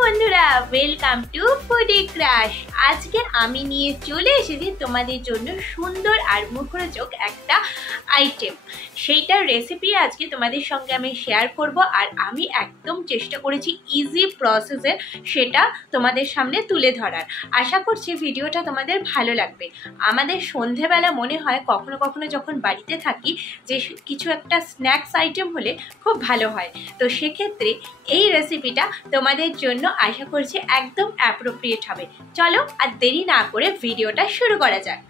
বন্ধুরা, welcome to foodie crush. আজকে আমি নিয়ে চলে এসেছি তোমাদের জন্য সুন্দর আর মুখরোচক একটা আইটেম। সেইটার রেসিপি আজকে তোমাদের সঙ্গে আমি শেয়ার করব, আর আমি একদম চেষ্টা করেছি ইজি প্রসেসে সেটা তোমাদের সামনে তুলে ধরার। আশা করছি ভিডিওটা তোমাদের ভালো লাগবে। আমাদের সন্ধেবেলা মনে হয় কখনো কখনো যখন বাড়িতে থাকি যে কিছু একটা স্ন্যাক্স আইটেম হলে খুব ভালো হয়, তো সেক্ষেত্রে এই রেসিপিটা তোমাদের জন্য আশা করছি একদম অ্যাপ্রোপ্রিয়েট হবে। চলো আর দেরি না করে ভিডিওটা শুরু করা যাক।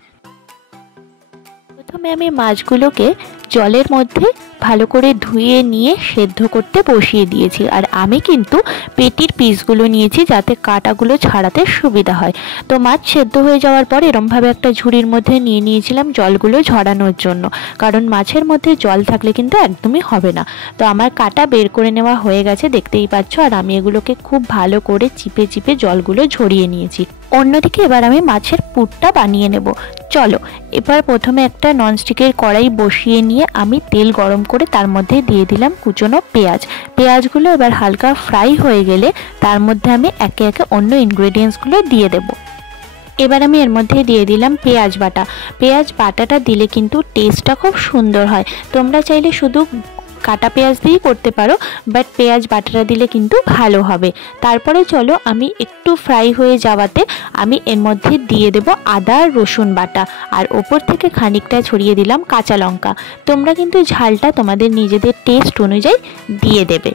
প্রথমে আমি মাছগুলোকে জলের মধ্যে ভালো করে ধুয়ে নিয়ে সেদ্ধ করতে বসিয়ে দিয়েছি, আর আমি কিন্তু পেটির পিসগুলো নিয়েছি যাতে কাঁটাগুলো ছাড়াতে সুবিধা হয়। তো মাছ সেদ্ধ হয়ে যাওয়ার পর এরমভাবে একটা ঝুড়ির মধ্যে নিয়ে নিয়েছিলাম জলগুলো ঝরানোর জন্য, কারণ মাছের মধ্যে জল থাকলে কিন্তু একদমই হবে না। তো আমার কাঁটা বের করে নেওয়া হয়ে গেছে, দেখতেই পাচ্ছ, আর আমি এগুলোকে খুব ভালো করে চিপে চিপে জলগুলো ঝরিয়ে নিয়েছি। অন্যদিকে এবার আমি মাছের পুরটা বানিয়ে নেব। চলো, এবার প্রথমে একটা ননস্টিকের কড়াই বসিয়ে নিয়ে আমি তেল গরম করে তার মধ্যে দিয়ে দিলাম কুচনো পেঁয়াজগুলো এবার হালকা ফ্রাই হয়ে গেলে তার মধ্যে আমি একে একে অন্য ইনগ্রেডিয়েন্টসগুলো দিয়ে দেব। এবার আমি এর মধ্যে দিয়ে দিলাম পেঁয়াজ বাটাটা দিলে কিন্তু টেস্টটা খুব সুন্দর হয়। তোমরা চাইলে শুধু কাটা পেঁয়াজ দিয়েই করতে পারো, বাট পেঁয়াজ বাটাটা দিলে কিন্তু ভালো হবে। তারপরে চলো, আমি একটু ফ্রাই হয়ে যাওয়াতে আমি এর মধ্যে দিয়ে দেব আদা আর রসুন বাটা, আর ওপর থেকে খানিকটা ছড়িয়ে দিলাম কাঁচা লঙ্কা। তোমরা কিন্তু ঝালটা তোমাদের নিজেদের টেস্ট অনুযায়ী দিয়ে দেবে।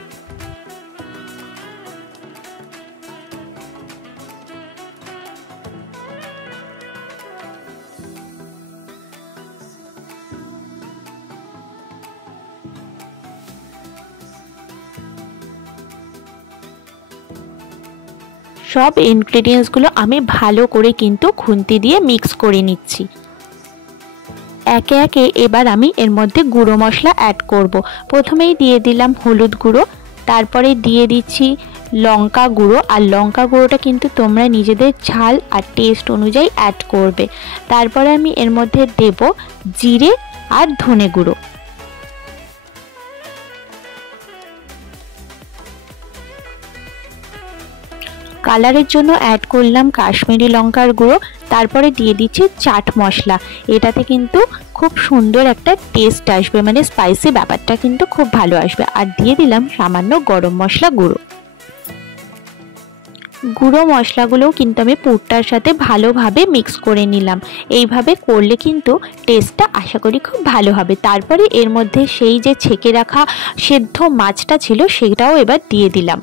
সব ইনগ্রেডিয়েন্টসগুলো আমি ভালো করে কিন্তু খুন্তি দিয়ে মিক্স করে নিচ্ছি। একে একে এবার আমি এর মধ্যে গুঁড়ো মশলা অ্যাড করব। প্রথমেই দিয়ে দিলাম হলুদ গুঁড়ো, তারপরে দিয়ে দিচ্ছি লঙ্কা গুঁড়ো, আর লঙ্কা গুঁড়োটা কিন্তু তোমরা নিজেদের ঝাল আর টেস্ট অনুযায়ী অ্যাড করবে। তারপরে আমি এর মধ্যে দেব জিরে আর ধনে গুঁড়ো। কালারের জন্য অ্যাড করলাম কাশ্মীরি লঙ্কার গুঁড়ো, তারপরে দিয়ে দিচ্ছি চাট মশলা। এটাতে কিন্তু খুব সুন্দর একটা টেস্ট আসবে, মানে স্পাইসি ব্যাপারটা কিন্তু খুব ভালো আসবে। আর দিয়ে দিলাম সামান্য গরম মশলা গুঁড়ো মশলাগুলোও কিন্তু আমি পুরটার সাথে ভালোভাবে মিক্স করে নিলাম। এইভাবে করলে কিন্তু টেস্টটা আশা করি খুব ভালো হবে। তারপরে এর মধ্যে সেই যে ছেঁকে রাখা সেদ্ধ মাছটা ছিল সেটাও এবার দিয়ে দিলাম।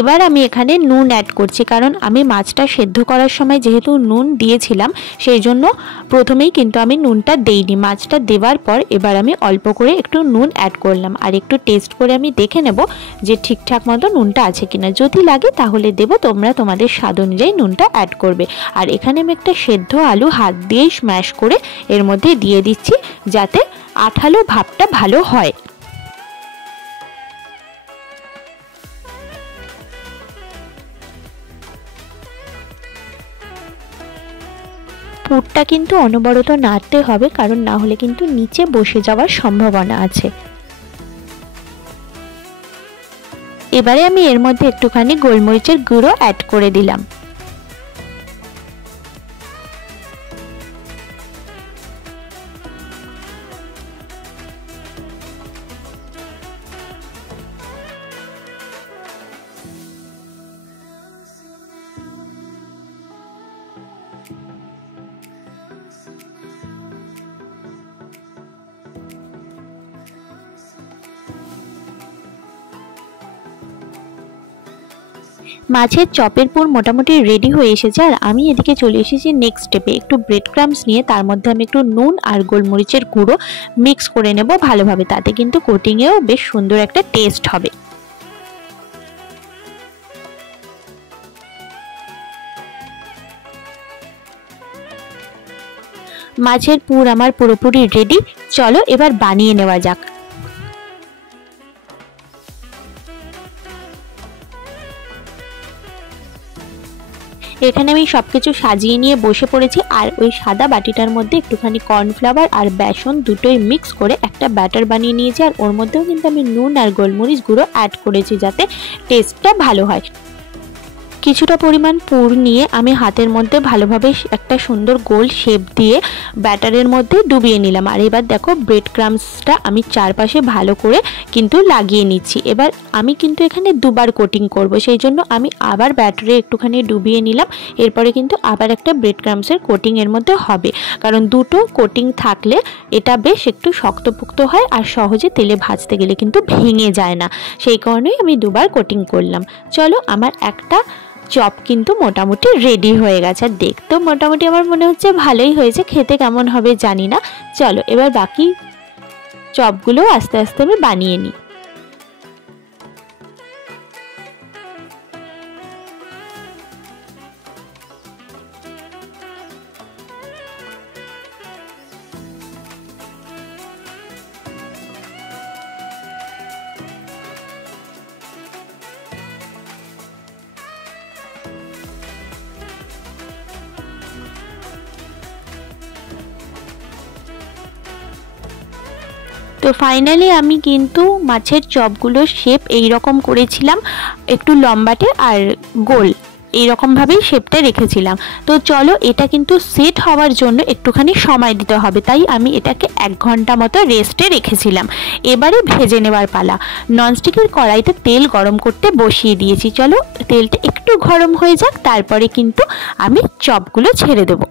এবার আমি এখানে নুন অ্যাড করছি, কারণ আমি মাছটা সেদ্ধ করার সময় যেহেতু নুন দিয়েছিলাম সেই জন্য প্রথমেই কিন্তু আমি নুনটা দেইনি। মাছটা দেওয়ার পর এবার আমি অল্প করে একটু নুন অ্যাড করলাম, আর একটু টেস্ট করে আমি দেখে নেব যে ঠিকঠাক মতো নুনটা আছে কিনা। যদি লাগে তাহলে দেব, তোমরা তোমাদের স্বাদ অনুযায়ী নুনটা অ্যাড করবে। আর এখানে আমি একটা সেদ্ধ আলু হাত দিয়ে স্ম্যাশ করে এর মধ্যে দিয়ে দিচ্ছি, যাতে আঠালো ভাবটা ভালো হয়। পুরটা কিন্তু অনবরত নাড়তে হবে, কারণ না হলে কিন্তু নিচে বসে যাওয়ার সম্ভাবনা আছে। এবারে আমি এর মধ্যে একটুখানি গোলমরিচের গুঁড়ো অ্যাড করে দিলাম। মাছের চপের পুর মোটামুটি রেডি হয়ে এসেছে, আর আমি এদিকে চলে এসেছি নেক্সট স্টেপে। একটু ব্রেড ক্রাম্বস নিয়ে তার মধ্যে আমি একটু নুন আর গোলমরিচের গুঁড়ো মিক্স করে নেব ভালোভাবে, তাতে কিন্তু কোটিংয়েও বেশ সুন্দর একটা টেস্ট হবে। মাছের পুর আমার পুরোপুরি রেডি। চলো এবার বানিয়ে নেওয়া যাক। এখানে আমি সব কিছু সাজিয়ে নিয়ে বসে পড়েছি। আর ওই সাদা বাটিটার মধ্যে একটুখানি কর্নফ্লাওয়ার আর বেসন দুটোই মিক্স করে একটা ব্যাটার বানিয়ে নিয়েছি। আর ওর মধ্যেও কিন্তু আমি নুন আর গোলমরিচ গুঁড়ো অ্যাড করেছি যাতে টেস্টটা ভালো হয়। কিছুটা পরিমাণ পুর নিয়ে আমি হাতের মধ্যে ভালোভাবে একটা সুন্দর গোল শেপ দিয়ে ব্যাটারের মধ্যে ডুবিয়ে নিলাম। আর এবার দেখো ব্রেড ক্রাম্বসটা আমি চারপাশে ভালো করে কিন্তু লাগিয়ে নিচ্ছি। এবার আমি কিন্তু এখানে দুবার কোটিং করব, সেই জন্য আমি আবার ব্যাটারে একটুখানি ডুবিয়ে নিলাম। এরপরে কিন্তু আবার একটা ব্রেড ক্রাম্বসের কোটিং এর মধ্যে হবে, কারণ দুটো কোটিং থাকলে এটা বেশ একটু শক্তপোক্ত হয় আর সহজে তেলে ভাজতে গেলে কিন্তু ভেঙে যায় না, সেই কারণেই আমি দুবার কোটিং করলাম। চলো, আমার একটা চপ কিন্তু মোটামুটি রেডি হয়ে গেছে। আর দেখতেও মোটামুটি আমার মনে হচ্ছে ভালোই হয়েছে, খেতে কেমন হবে জানি না। চলো এবার বাকি চপগুলো আস্তে আস্তে আমি বানিয়ে নিই। তো ফাইনালি আমি কিন্তু মাছের চপগুলোর শেপ এই রকম করেছিলাম, একটু লম্বাটে আর গোল এইরকমভাবেই শেপটা রেখেছিলাম। তো চলো, এটা কিন্তু সেট হওয়ার জন্য একটুখানি সময় দিতে হবে, তাই আমি এটাকে 1 ঘন্টা মতো রেস্টে রেখেছিলাম। এবারে ভেজে নেওয়ার পালা। ননস্টিকের কড়াইতে তেল গরম করতে বসিয়ে দিয়েছি। চলো তেলটা একটু গরম হয়ে যাক, তারপরে কিন্তু আমি চপগুলো ছেড়ে দেবো।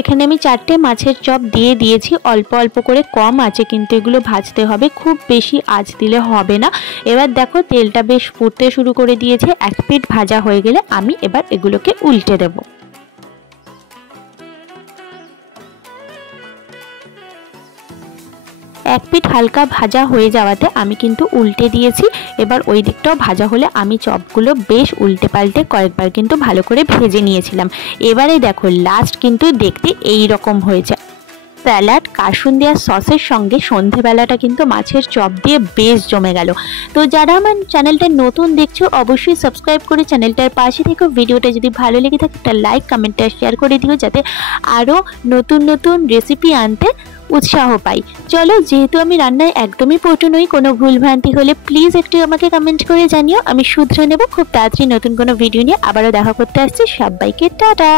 এখানে আমি 4টে মাছের চপ দিয়ে দিয়েছি, অল্প অল্প করে কম আঁচে কিন্তু এগুলো ভাজতে হবে, খুব বেশি আঁচ দিলে হবে না। এবার দেখো তেলটা বেশ ফুটতে শুরু করে দিয়েছে। এক পিঠ ভাজা হয়ে গেলে আমি এবার এগুলোকে উল্টে দেব। এক পিঠ হালকা ভাজা হয়ে যাওয়াতে আমি কিন্তু উল্টে দিয়েছি। এবার ওই দিকটাও ভাজা হলে আমি চপগুলো বেশ উল্টে পাল্টে কয়েকবার কিন্তু ভালো করে ভেজে নিয়েছিলাম। এবারে দেখো লাস্ট কিন্তু দেখতে এই রকম হয়েছে। স্যালাড কাসুন্দি আর সসের সঙ্গে সন্ধেবেলাটা কিন্তু মাছের চপ দিয়ে বেশ জমে গেল। তো যারা আমার চ্যানেলটা নতুন দেখছো অবশ্যই সাবস্ক্রাইব করে চ্যানেলটার পাশে থেকো। ভিডিওটা যদি ভালো লেগে থাকে একটা লাইক কমেন্ট আর শেয়ার করে দিও, যাতে আরও নতুন নতুন রেসিপি আনতে উৎসাহ পাই। চলো, যেহেতু আমি রান্নায় একদমই পটু নই, কোনো ভুলভ্রান্তি হলে প্লিজ একটু আমাকে কমেন্ট করে জানিও, আমি শুধরে নেব। খুব তাড়াতাড়ি নতুন কোনো ভিডিও নিয়ে আবারও দেখা করতে আসছি। সবাইকে টাটা।